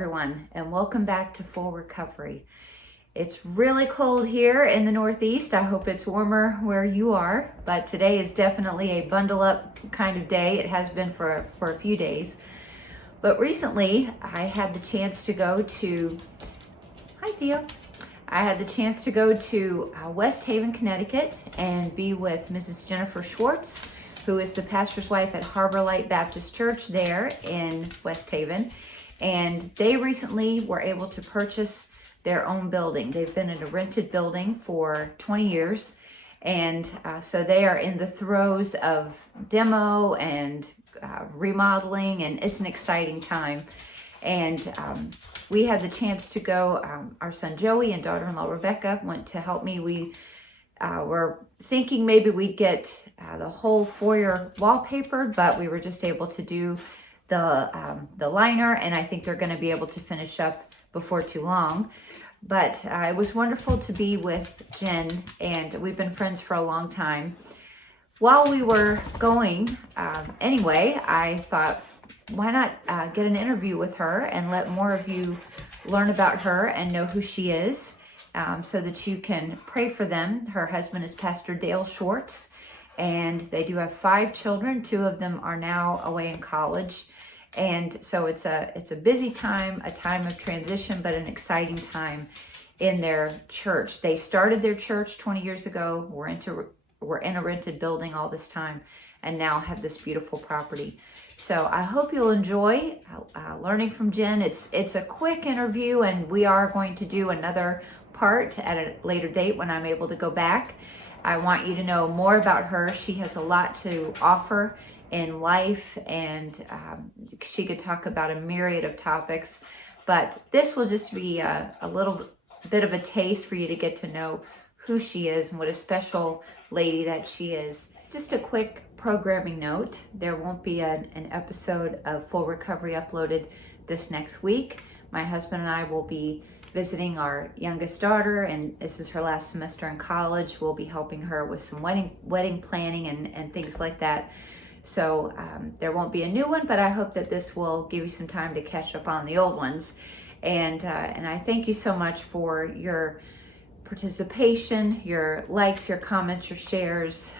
everyone, and welcome back to Full Recovery. It's really cold here in the Northeast. I hope it's warmer where you are, but today is definitely a bundle up kind of day. It has been for a few days. But recently I had the chance to go to, hi Theo. I had the chance to go to West Haven, Connecticut and be with Mrs. Jen Schwarz, who is the pastor's wife at Harbor Light Baptist Church there in West Haven. And they recently were able to purchase their own building. They've been in a rented building for 20 years. And so they are in the throes of demo and remodeling, and it's an exciting time. And we had the chance to go, our son Joey and daughter-in-law Rebecca went to help me. We were thinking maybe we'd get the whole foyer wallpapered, but we were just able to do the liner, and I think they're going to be able to finish up before too long. But it was wonderful to be with Jen, and we've been friends for a long time. While we were going, anyway, I thought, why not get an interview with her and let more of you learn about her and know who she is, so that you can pray for them. Her husband is Pastor Dale Schwarz, and they do have 5 children. 2 of them are now away in college. And so it's a busy time, a time of transition, but an exciting time in their church. They started their church 20 years ago. We're in a rented building all this time, and now have this beautiful property. So I hope you'll enjoy learning from Jen. It's a quick interview, and we are going to do another part at a later date when I'm able to go back. I want you to know more about her. She has a lot to offer in life, and she could talk about a myriad of topics, but this will just be a little bit of a taste for you to get to know who she is and what a special lady that she is. Just a quick programming note: there won't be an episode of Full Recovery uploaded this next week. My husband and I will be visiting our youngest daughter, and this is her last semester in college. We'll be helping her with some wedding planning and things like that. So there won't be a new one, but I hope that this will give you some time to catch up on the old ones. And I thank you so much for your participation, your likes, your comments, your shares,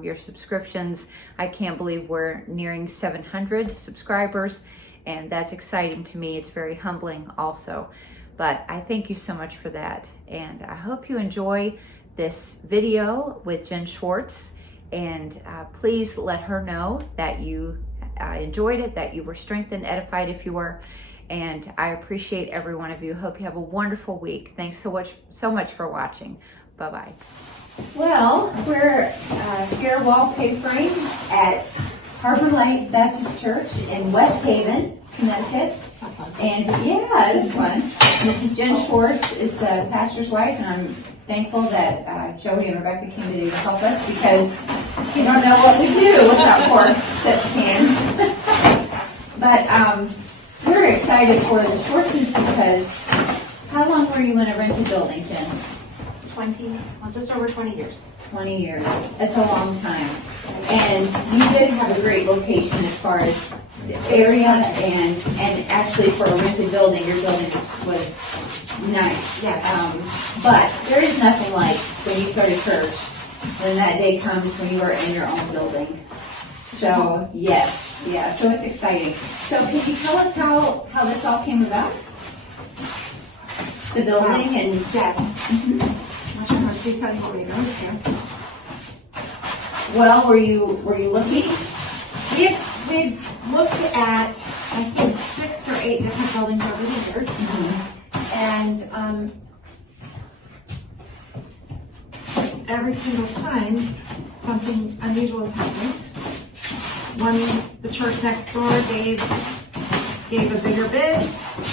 your subscriptions. I can't believe we're nearing 700 subscribers, and that's exciting to me. It's very humbling also. But I thank you so much for that. And I hope you enjoy this video with Jen Schwarz. And please let her know that you enjoyed it, that you were strengthened, edified if you were. And I appreciate every one of you. Hope you have a wonderful week. Thanks so much for watching. Bye-bye. Well, we're here wallpapering at Harbor Light Baptist Church in West Haven, Connecticut. And yeah, it's fun. Mrs. Jen Schwarz is the pastor's wife, and I'm thankful that Joey and Rebecca came today to help us, because you don't know what we do without 4 sets of hands. But we're excited for the Schwartzes because how long were you in a rented building, Jen? Just over 20 years. 20 years. That's a long time. And you did have a great location as far as the area, and actually for a rented building, your building was nice. Yes. But there is nothing like when you start a church, when that day comes when you are in your own building. So yes, yeah, so it's exciting. So can you tell us how this all came about? The building and yes. Mm-hmm. I'm not sure how much detail you want me to go into here. Well, were you looking? We looked at, I think, 6 or 8 different buildings over the years. Mm-hmm. And every single time something unusual has happened. The church next door gave a bigger bid,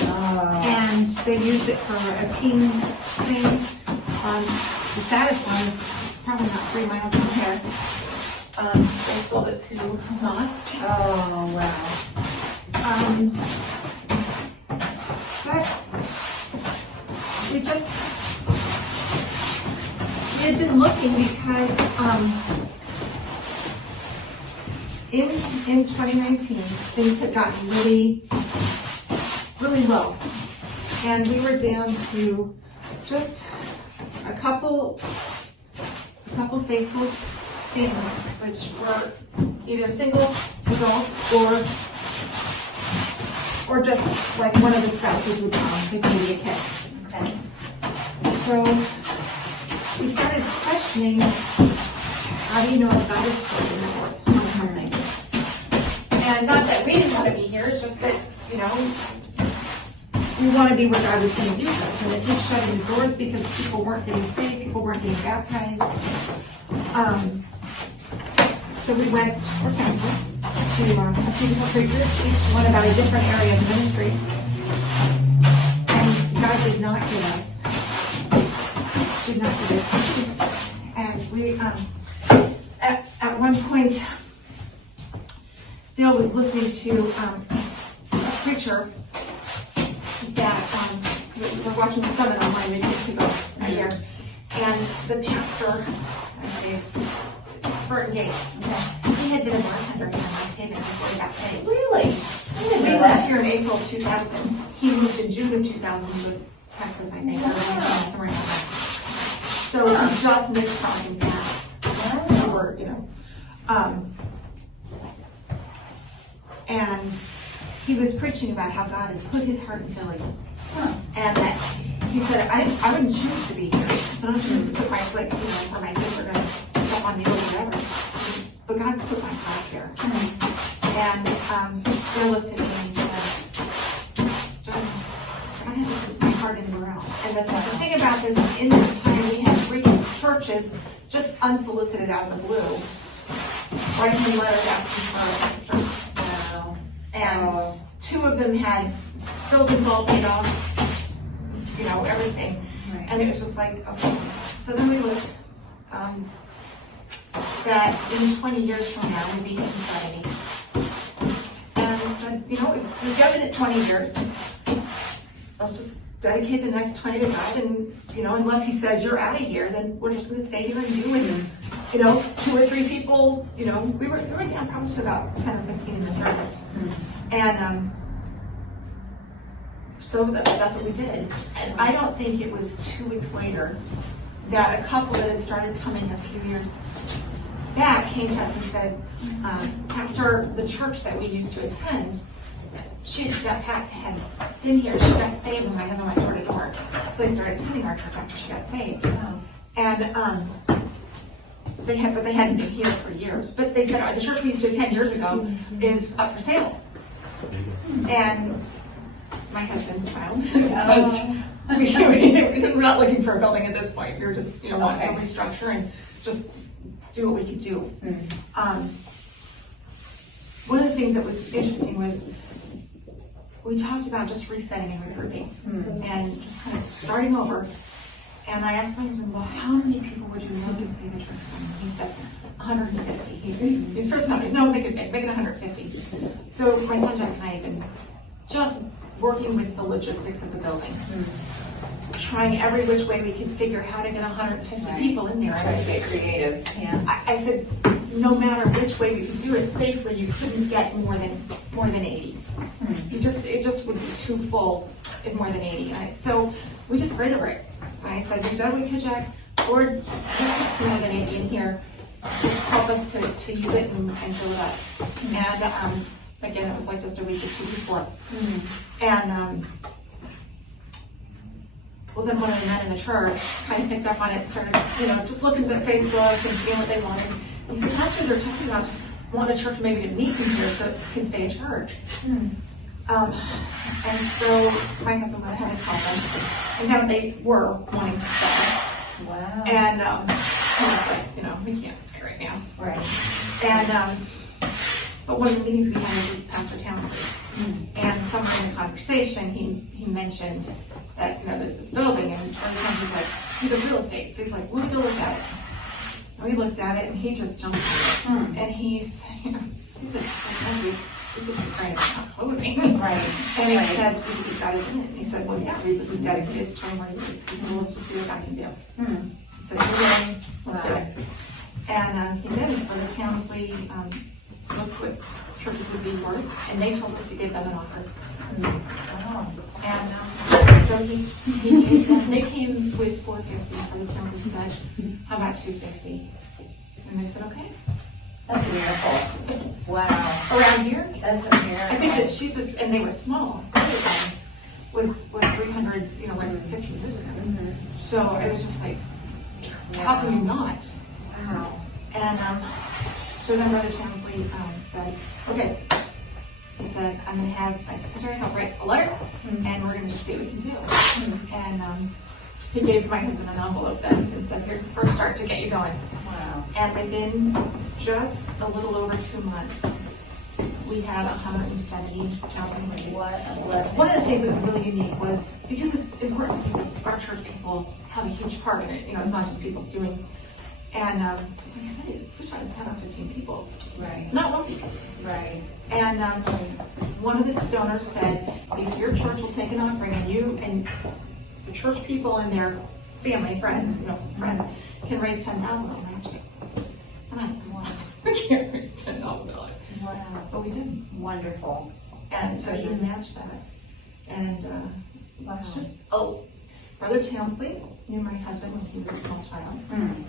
and they used it for a team thing. The saddest one is probably not 3 miles from here. They sold it to Moss. Oh, wow. But we had been looking because in 2019, things had gotten really really low. And we were down to just a couple faithful families, which were either single adults or just like one of the spouses would come, they could be a kid. Okay. So we started questioning, how do you know if God is still in the course on something? And not that we didn't want to be here, it's just that, you know, we want to be where God is going to use us. And if He's shutting the doors because people weren't getting saved, people weren't getting baptized. So we went, or counseled, to a few different preachers, each one about a different area of ministry. And God did not give us peace. And we, at one point, Dale was listening to a preacher that we're watching the summit online maybe 2 ago a year, and the pastor, Burton Gates, he had been a bartender here in West Haven before he got saved. Really? We moved here in April 2000. He moved in June of 2000 to Texas, I think, or somewhere like that. So he just missed crossing paths. Or, you know. And he was preaching about how God has put his heart in Philly. And that he said, I wouldn't choose to be here. So I don't choose to put my place, you know, where my kids are going to step on me or whatever. But God put my heart here. And Bill looked at me and he said, God hasn't put my heart anywhere else. And the thing about this is, in that time, we had 3 churches just unsolicited out of the blue, writing him letters asking for a pastor. Wow. And 2 of them had buildings all paid off, you know, everything. Right. And it was just like, okay. So then we looked that in 20 years from now, we'd be hitting 70. And so, you know, we've given it 20 years. Let's just dedicate the next 20 to God. And, you know, unless He says you're out of here, then we're just going to stay here and do it. You know, 2 or 3 people, you know, we were down probably to about 10 or 15 in the service. And so that's what we did. And I don't think it was 2 weeks later that a couple that had started coming a few years back came to us and said, Pastor, the church that we used to attend, Pat had been here. She got saved when my husband went door to door. So they started attending our church after she got saved. And they hadn't been here for years. But they said the church we used to attend years ago is up for sale. And my husband smiled because we're not looking for a building at this point. We were just, you know, wanting to restructure and just do what we could do. One of the things that was interesting was we talked about just resetting and regrouping and just kind of starting over. And I asked my husband, well, how many people would you love to see the church from? He said, 150. He's first 100. No, make it 150. So my son Jack and I have been just working with the logistics of the building. Trying every which way we could figure how to get 150 people in there. Try to get creative. Yeah. I said, no matter which way we could do it safely, you couldn't get more than 80. It just would be too full in more than 80. So we just prayed over it. I said, you've done what we could, Jack. Lord, you can see more than 80 in here. Just help us to use it and fill it up. And again, it was like just a week or 2 before. And well, then one of the men in the church kind of picked up on it and started, you know, just looking at Facebook and seeing what they wanted. He said, Pastor, they're talking about just wanting a church maybe to meet in here so it can stay a church. And so my husband went ahead and called them. And now they were wanting to sell. Wow. And I was like, you know, we can't pay right now. Right. And but one of the meetings we had with Pastor Townsley, and somewhere in the conversation, he mentioned that, you know, there's this building, and Townsley's like, he does real estate, so he's like, we'll go look at it. And we looked at it, and he just jumped on it. And he said, we could be praying about closing. Right. And he said, do you think God is in it? And he said, well, yeah, we dedicated 20 more years. He said, well, let's just see what God can do. He said, you're willing, let's do it. And he did. It's for the Townsley look what churches would be worth, and they told us to give them an offer. Oh. And so he gave them, they came with 450 for the terms of said, how about 250? And they said, okay. That's a miracle. Wow. Around here, That's a miracle. I think the cheapest, and they were small, other times, was 300, like 15 years ago. Mm-hmm. So it was just like, how can you not? Wow. And so then Brother Townsley said, okay. He said, I'm going to have my secretary help write a letter, and we're going to just see what we can do. And he gave my husband an envelope then and said, here's the first start to get you going. Wow. And within just a little over 2 months, we had 170,000 employees. What a blessing. One of the things that was really unique was, because it's important to people, our church people have a huge part in it. It's not just people doing. And like I said, it was pretty much 10 or 15 people. Right. Not wealthy people. Right. And one of the donors said, if your church will take an offering and you and the church people and their family, friends, friends can raise 10,000, I'll match it. And I'm like, wow, we can't raise $10,000. Wow. But we did. Wonderful. And so he matched that. And Wow. it's just, Brother Townsley knew my husband when he was a small child.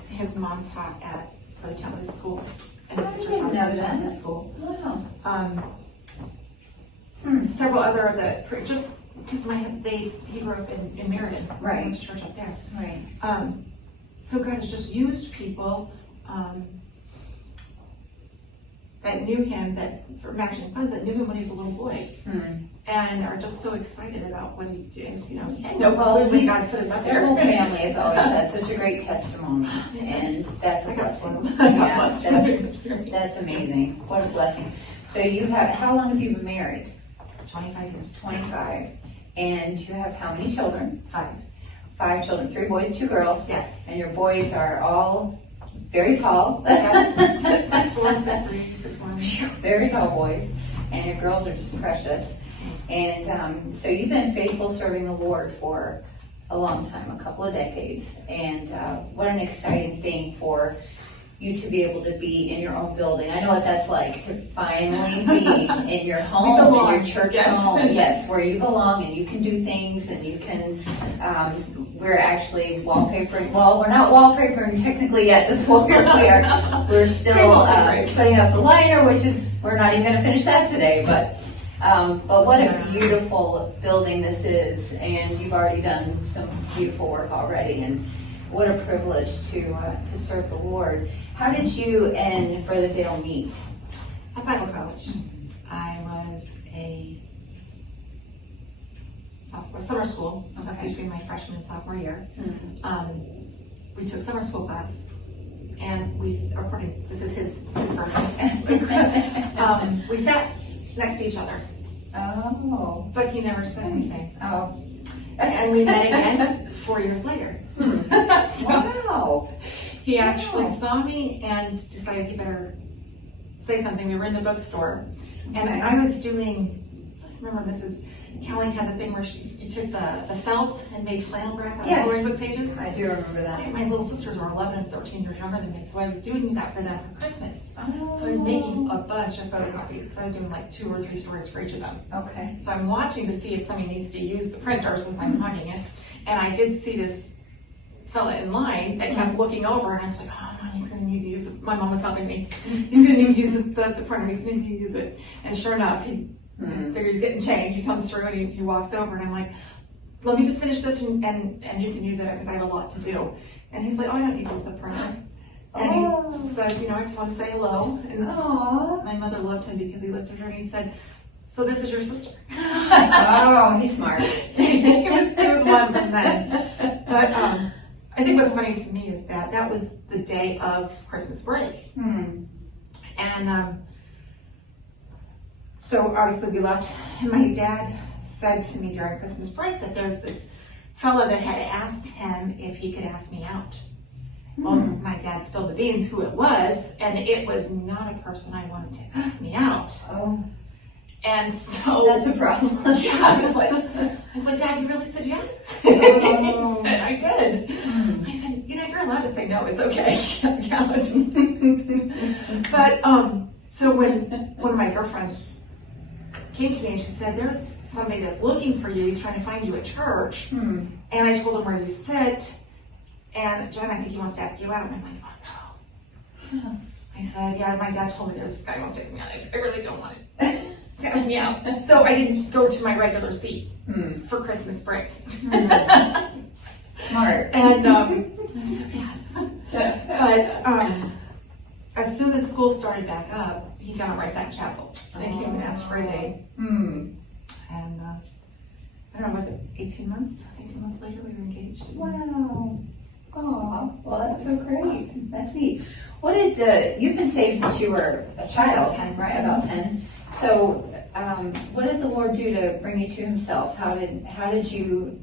His mom taught at Brother Townsley's school. And his I sister didn't taught know at Brother that. Townsley's school. Wow. Several other of the, just because he grew up in Meriden, Right. Went to church up there. Right. So God has just used people that knew him, that for imagining funds, that knew him when he was a little boy, and are just so excited about what he's doing. He had no clue when God put us up Their there. whole family has always had such a great testimony, and that's a I got blessing. spoiled. I got Yeah, blessed. that's amazing. What a blessing. So how long have you been married? 25 years. 25. And you have how many children? 5. 5 children, 3 boys, 2 girls. Yes. And your boys are all very tall. 6'4", 6'3", 6'1". Very tall boys. And your girls are just precious. And so you've been faithful serving the Lord for a long time, a couple of decades. And what an exciting thing for you to be able to be in your own building. I know what that's like, to finally be in your home, in your church home. Yes, where you belong, and you can do things, and you can, we're actually wallpapering. Well, we're not wallpapering technically yet the foyer here. We're still putting up the liner, we're not even going to finish that today, but what a beautiful building this is, and you've already done some beautiful work already, and what a privilege to serve the Lord. How did you and Brother Dale meet? At Bible college. I was a summer school between my freshman and sophomore year. We took summer school class, and this is his version. We sat next to each other. Oh. But he never said anything. Oh. And we met again 4 years later. So Wow. he actually saw me and decided he better say something. We were in the bookstore, and I was doing, I remember Mrs. Kelly had the thing where you took the felt and made flannel graph out of coloring book pages. I do remember that. My little sisters were 11 and 13 years younger than me, so I was doing that for them for Christmas. Oh. So I was making a bunch of photocopies, because I was doing like 2 or 3 stories for each of them. Okay. So I'm watching to see if somebody needs to use the printer since I'm hugging it. And I did see this fella in line that kept looking over, and I was like, oh no, he's going to need to use it. My mom was helping me. He's going to need to use the printer. He's going to need to use it. And sure enough, he figures he's getting change. He comes through and he walks over, and I'm like, let me just finish this and you can use it because I have a lot to do. And he's like, oh, I don't need to use the printer. And he said, I just want to say hello. And my mother loved him because he looked at her and he said, so this is your sister. Oh, he's smart. He was one from then. But I think what's funny to me is that was the day of Christmas break. And so obviously we left, and my dad said to me during Christmas break that there's this fella that had asked him if he could ask me out. Well, my dad spilled the beans who it was, and it was not a person I wanted to ask me out. Oh. And so That's a problem. Yeah, I was like, Dad, you really said yes? He said, I did. I said, you're allowed to say no. It's okay. But So when one of my girlfriends came to me and she said, there's somebody that's looking for you. He's trying to find you at church. And I told him where you sit. And Jen, I think he wants to ask you out. And I'm like, oh no. I said, yeah, my dad told me this guy wants to ask me out. I really don't want it to ask me out. So I didn't go to my regular seat for Christmas break. Smart. And I was so bad. But as soon as school started back up, he got on right side chapel. And he came and asked for a date. And I don't know, was it 18 months? 18 months later, we were engaged. Wow. Oh, well, that's so great. That's neat. What did you've been saved since you were a child, About 10. right? About 10. So, what did the Lord do to bring you to Himself? How did you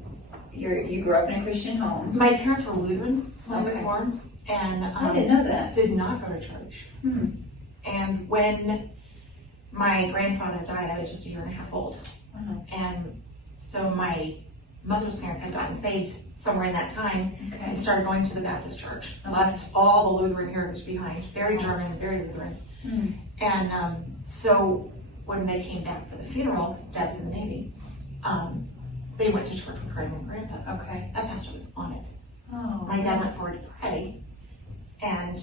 grew up in a Christian home? My parents were Lutheran when I was Okay. born, and I didn't know that. did not go to church. And when my grandfather died, I was just a year and a half old. And so my mother's parents had gotten saved somewhere in that time and started going to the Baptist church. Left all the Lutheran heritage behind. Very German, very Lutheran. And so when they came back for the funeral, because Dad was in the Navy, they went to church with Grandma and Grandpa. Okay. That pastor was on it. Oh. My dad went forward to pray, and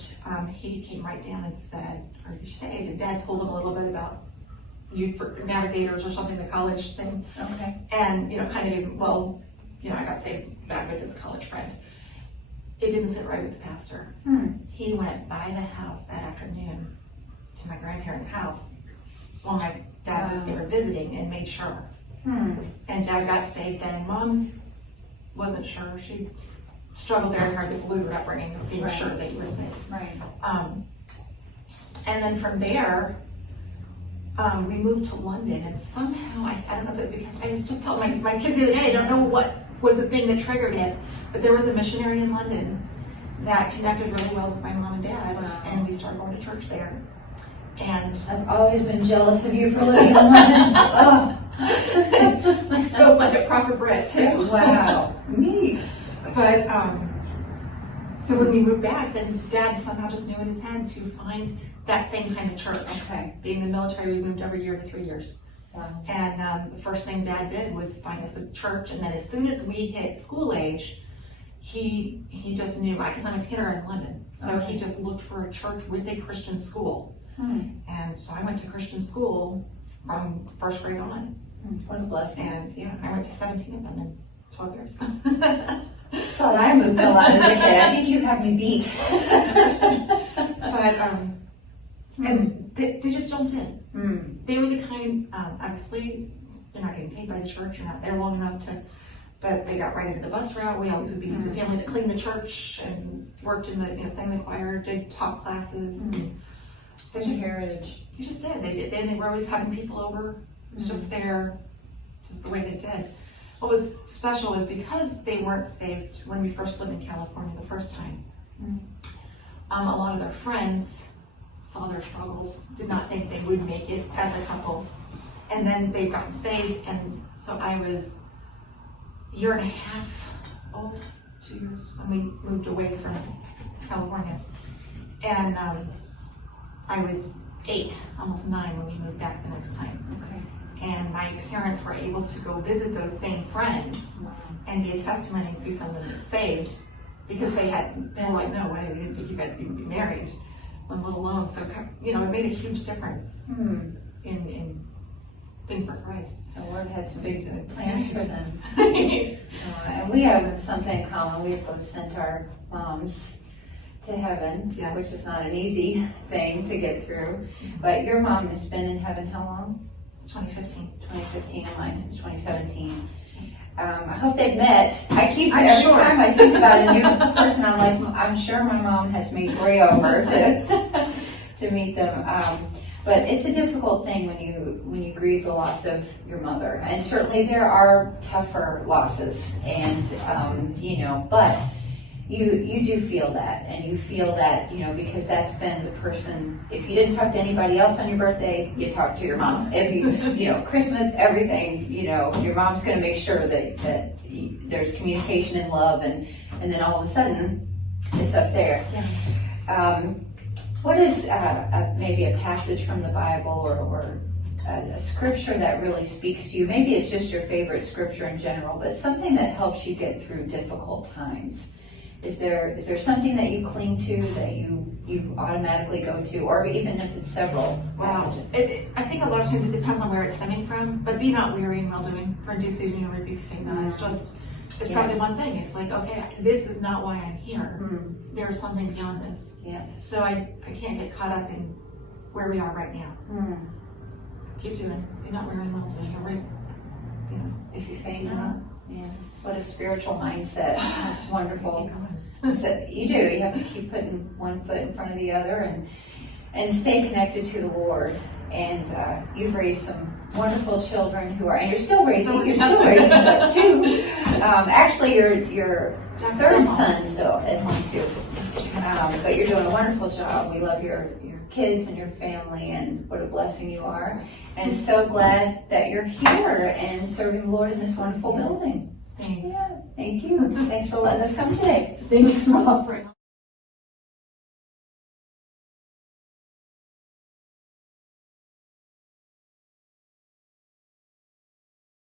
he came right down and said, "Are you saved?" And Dad told him a little bit about youth for navigators or something, the college thing. Okay. And, kind of gave him, well, I got saved back with his college friend. It didn't sit right with the pastor. He went by the house that afternoon to my grandparents' house while my dad was there visiting and made sure. And Dad got saved then. Mom wasn't sure. She struggled very hard with the Lutheran upbringing of being sure that you were saved. Right. And then from there, we moved to London, and somehow, I don't know if it's because I was just telling my kids the other day, I don't know what was the thing that triggered it, but there was a missionary in London that connected really well with my mom and dad, and we started going to church there. And I've always been jealous of you for living in London. Oh. I spoke like a proper Brit too. Wow. Neat. But so when we moved back, then Dad somehow just knew in his head to find that same kind of church. Okay. Being in the military, we moved every year to 3 years. Wow. And the first thing Dad did was find us a church. And then as soon as we hit school age, he just knew, because I went to kindergarten in London. So he just looked for a church with a Christian school. And so I went to Christian school from first grade on. What a blessing. And I went to 17 of them in 12 years. Thought I moved a lot as a kid. I think you have me beat. But and they just jumped in. They were the kind, obviously, they're not getting paid by the church, you're not there long enough to, but they got right into the bus route. We always would be the family that cleaned the church and worked in the, sang in the choir, did top classes. They just, heritage. they just did. They did. They were always having people over. It was just there, just the way they did. What was special was because they weren't saved when we first lived in California the first time. A lot of their friends saw their struggles, did not think they would make it as a couple. And then they've gotten saved, and so I was a year and a half old, 2 years, when we moved away from California. And I was 8, almost 9 when we moved back the next time. Okay. And my parents were able to go visit those same friends and be a testimony and see someone that's saved, because they were like, no way, we didn't think you guys would even be married, let alone. So, it made a huge difference in for Christ. The Lord had some Big plans for them. And we have something in common. We have both sent our moms to heaven, which is not an easy thing to get through. But your mom has been in heaven how long? Since 2015. 2015, and mine since 2017. I hope they've met. Every sure. time I think about a new person, I'm like, I'm sure my mom has made way over to meet them. But it's a difficult thing when you grieve the loss of your mother, and certainly there are tougher losses, and but you do feel that, and you feel that because that's been the person. If you didn't talk to anybody else on your birthday, you talk to your mom. If you Christmas, everything, your mom's going to make sure that there's communication and love, and then all of a sudden it's up there. What is maybe a passage from the Bible or a scripture that really speaks to you? Maybe it's just your favorite scripture in general, but something that helps you get through difficult times. Is there something that you cling to, that you automatically go to, or even if it's several passages? I think a lot of times it depends on where it's stemming from, but be not weary in well doing, for in due season you'll reap if you faint not. It's probably one thing. It's like, okay, this is not why I'm here. There's something beyond this. Yes. So I can't get caught up in where we are right now. Keep doing. Be not weary in well doing. You're right. You know, If you faint not. Yeah. What a spiritual mindset. That's wonderful. So you do. You have to keep putting one foot in front of the other and stay connected to the Lord. And you've raised some wonderful children and you're still raising them too. Actually, your third son's still at home too. But you're doing a wonderful job. We love your kids and your family, and what a blessing you are. And so glad that you're here and serving the Lord in this wonderful building. Thanks. Yeah, thank you. Thanks for letting us come today. Thanks for offering.